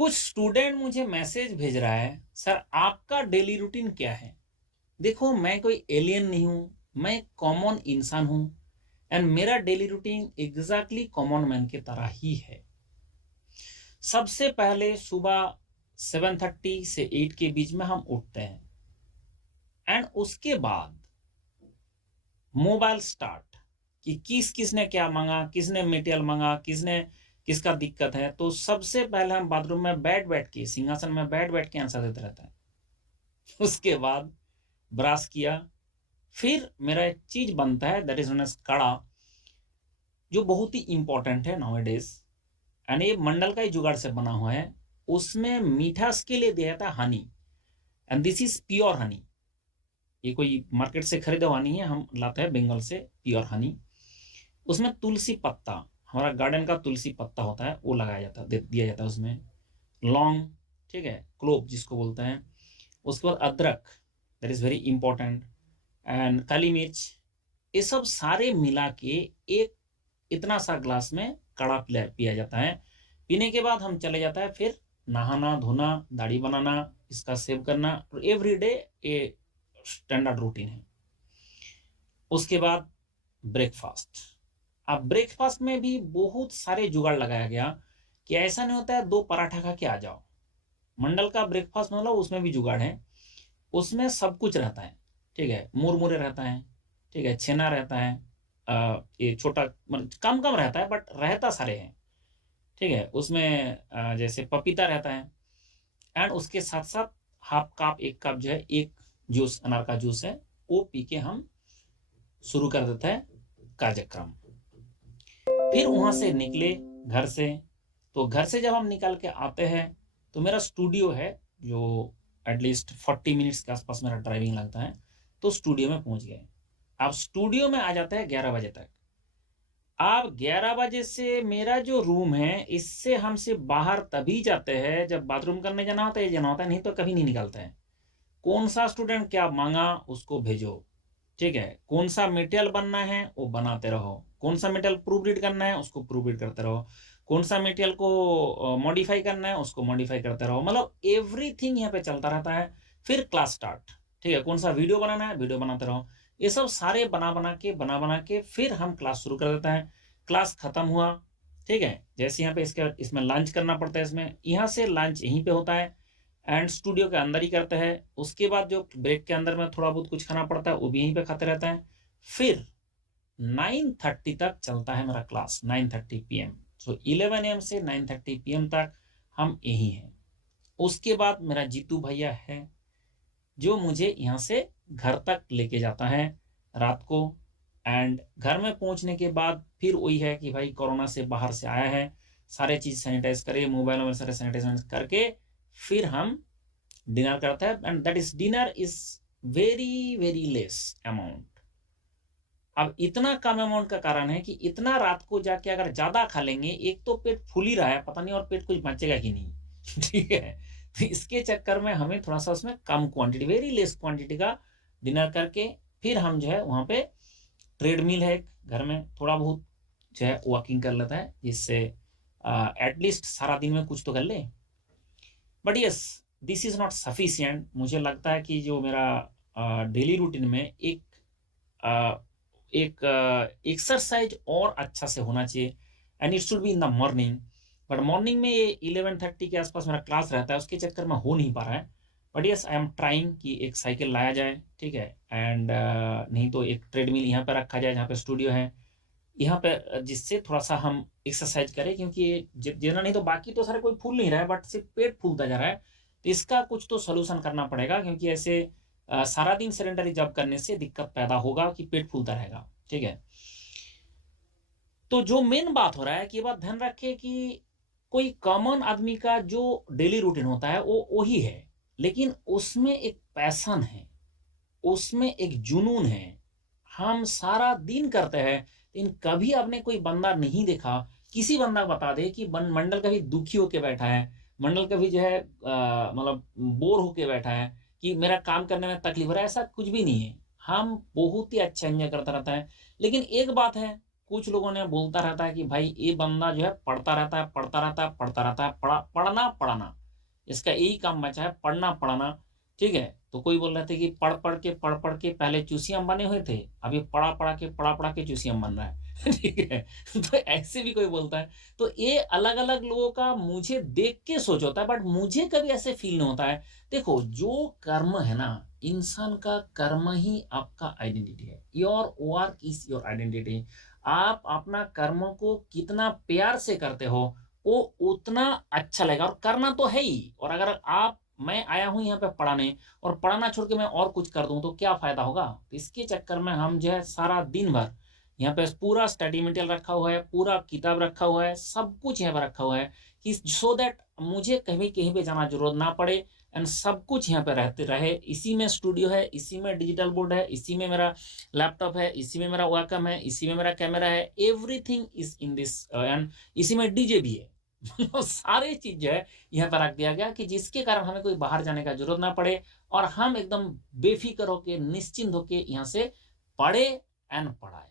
कुछ स्टूडेंट मुझे मैसेज भेज रहा है, सर आपका डेली रूटीन क्या है? देखो, मैं कोई एलियन नहीं हूँ, मैं एक कॉमन इंसान हूँ एंड मेरा daily routine exactly common man की तरह ही है। सबसे पहले सुबह 7:30 से 8 के बीच में हम उठते हैं एंड उसके बाद मोबाइल स्टार्ट कि किसने क्या मांगा, किसने मटेरियल मांगा, किसका दिक्कत है। तो सबसे पहले हम बाथरूम में बैठ बैठ के, सिंहासन में बैठ बैठ के आंसर देते रहते हैं। उसके बाद ब्रश किया, फिर मेरा एक चीज बनता है दैट इज नोन एज कड़ा, जो बहुत ही इंपॉर्टेंट है नाउ डेज एंड ये मंडल का ही जुगाड़ से बना हुआ है। उसमें मीठास के लिए दिया जाता है honey and this is pure Honey. ये कोई मार्केट से खरीदा हुआ नहीं है, हम लाते हैं बंगाल से प्योर हनी। उसमें तुलसी पत्ता, हमारा गार्डन का तुलसी पत्ता होता है, वो लगाया जाता है, दिया जाता है उसमें। लौंग, ठीक है, क्लोव जिसको बोलते हैं। उसके बाद अदरक, that is very important, and काली मिर्च। ये सब सारे मिला के एक इतना सा ग्लास में काढ़ा पिया जाता है। पीने के बाद हम चले जाता है फिर नहाना धोना, दाढ़ी बनाना, इसका सेव करना, एवरी डे ये स्टैंडर्ड रूटीन है। उसके बाद ब्रेकफास्ट। अब ब्रेकफास्ट में भी बहुत सारे जुगाड़ लगाया गया कि ऐसा नहीं होता है 2 पराठा खा के आ जाओ। मंडल का ब्रेकफास्ट मतलब उसमें भी जुगाड़ है, उसमें सब कुछ रहता है। ठीक है, मुरमुरे रहता है, ठीक है, छेना रहता है, ये छोटा मतलब कम कम रहता है बट रहता सारे हैं। ठीक है, उसमें जैसे पपीता रहता है एंड उसके साथ साथ हाफ कप 1 कप जो है, एक जूस अनार का जूस है, वो पी के हम शुरू कर देते हैं कार्यक्रम। फिर वहां से निकले घर से। तो घर से जब हम निकल के आते हैं तो मेरा स्टूडियो है जो एटलीस्ट 40 मिनट्स के आसपास मेरा ड्राइविंग लगता है। तो स्टूडियो में पहुंच गए। अब स्टूडियो में आ जाते हैं 11 बजे तक। अब 11 बजे से मेरा जो रूम है, इससे हम सिर्फ बाहर तभी जाते हैं जब बाथरूम करने जाना होता है, ये जाना होता है, नहीं तो कभी नहीं निकलते हैं। कौन सा स्टूडेंट क्या मांगा उसको भेजो। ठीक है, कौन सा मटेरियल बनना है वो बनाते रहो, कौन सा मटेरियल प्रूफ रीड करना है उसको प्रूफ रीड करते रहो, कौन सा मटेरियल को मॉडिफाई करना है उसको मॉडिफाई करते रहो। मतलब एवरीथिंग यहाँ पे चलता रहता है। फिर क्लास स्टार्ट। ठीक है, कौन सा वीडियो बनाना है वीडियो बनाते रहो। ये सब सारे बना बना के फिर हम क्लास शुरू कर देते हैं। क्लास खत्म हुआ, ठीक है, जैसे यहाँ पे इसमें लंच करना पड़ता है, इसमें यहाँ से लंच यहीं पे होता है एंड स्टूडियो के अंदर ही करते हैं। उसके बाद जो ब्रेक के अंदर में थोड़ा बहुत कुछ खाना पड़ता है वो भी यहीं पे खाते रहते हैं। फिर 9:30 तक चलता है मेरा क्लास, 9:30 PM। सो 11 AM से 9:30 PM तक हम यहीं हैं। उसके बाद मेरा जीतू भैया है जो मुझे यहाँ से घर तक लेके जाता है रात को। एंड घर में पहुंचने के बाद फिर वही है कि भाई कोरोना से बाहर से आया है, सारे चीज सैनिटाइज करे, मोबाइल में सारे सैनिटाइज करके फिर हम डिनर करते हैं and that is dinner is very very less amount. अब इतना कम अमाउंट का कारण है कि इतना रात को जाके अगर ज्यादा खा लेंगे, एक तो पेट फूल ही रहा है पता नहीं, और पेट कुछ बचेगा कि नहीं। ठीक है, तो इसके चक्कर में हमें थोड़ा सा उसमें कम क्वांटिटी, वेरी लेस क्वांटिटी का डिनर करके फिर हम जो है वहां पे ट्रेडमिल है घर में, थोड़ा बहुत जो है वॉकिंग कर लेता है, जिससे एटलीस्ट सारा दिन में कुछ तो कर ले। But yes, this is not sufficient. मुझे लगता है कि जो मेरा डेली रूटीन में एक एक एक्सरसाइज और अच्छा से होना चाहिए and it should be in the morning. But morning में ये 11:30 के आसपास मेरा क्लास रहता है, उसके चक्कर में हो नहीं पा रहा है। But yes, I am trying कि एक साइकिल लाया जाए, ठीक है, एंड नहीं तो एक ट्रेडमिल यहाँ पे रखा जाए जहाँ पे स्टूडियो है, यहाँ पे, जिससे थोड़ा सा हम एक्सरसाइज करें। क्योंकि ये जितना नहीं तो बाकी तो सारे कोई फूल नहीं रहा है, बट सिर्फ पेट फूलता जा रहा है। तो इसका कुछ तो सोल्यूशन करना पड़ेगा, क्योंकि ऐसे सारा दिन सेडेंटरी जॉब करने से दिक्कत पैदा होगा कि पेट फूलता रहेगा। ठीक है, तो जो मेन बात हो रहा है कि ये बात ध्यान रखें कि कोई कॉमन आदमी का जो डेली रूटीन होता है वो वही है, लेकिन उसमें एक पैशन है, उसमें एक जुनून है। हम सारा दिन करते हैं, लेकिन कभी आपने कोई बंदा नहीं देखा, किसी बंदा को बता दे कि मंडल कभी दुखी होके बैठा है, मंडल कभी जो है मतलब बोर होके बैठा है कि मेरा काम करने में तकलीफ हो रहा है, ऐसा कुछ भी नहीं है। हम बहुत ही अच्छा एंजॉय करता रहता है। लेकिन एक बात है, कुछ लोगों ने बोलता रहता है कि भाई ये बंदा जो है पढ़ता रहता है, पढ़ता रहता है, पढ़ता रहता है, पढ़ना, इसका यही काम बचा है, पढ़ना पढ़ाना, ठीक है। तो कोई बोल रहे थे कि पढ़ के पहले चूसियम बने हुए थे, अभी पढ़ा के चूसियम बन रहा है ठीक है। तो ऐसे भी कोई बोलता है। तो ये अलग अलग लोगों का मुझे देख के सोच होता है, बट मुझे कभी ऐसे फील नहीं होता है। देखो, जो कर्म है ना, इंसान का कर्म ही आपका आइडेंटिटी है। Your work is your identity. आप अपना कर्म को कितना प्यार से करते हो, वो उतना अच्छा लगेगा, और करना तो है ही। और अगर मैं आया हूं यहाँ पे पढ़ाने, और पढ़ाना छोड़ के मैं और कुछ कर दूं तो क्या फायदा होगा। तो इसके चक्कर में हम जो है सारा दिन भर यहाँ पे पूरा स्टडी मटेरियल रखा हुआ है, पूरा किताब रखा हुआ है, सब कुछ यहाँ पे रखा हुआ है कि सो दैट मुझे कहीं पे जाना जरूरत ना पड़े, एंड सब कुछ यहाँ पे रहते रहे। इसी में स्टूडियो है, इसी में डिजिटल बोर्ड है, इसी में मेरा लैपटॉप है, इसी में मेरा वैकम है, इसी में मेरा कैमरा है, everything is in this, and इसी में डीजे भी है सारे चीज जो है यहाँ पर रख दिया गया कि जिसके कारण हमें कोई बाहर जाने का जरूरत ना पड़े, और हम एकदम बेफिक्र होके, निश्चिंत होके यहाँ से पढ़े एंड पढ़ाए।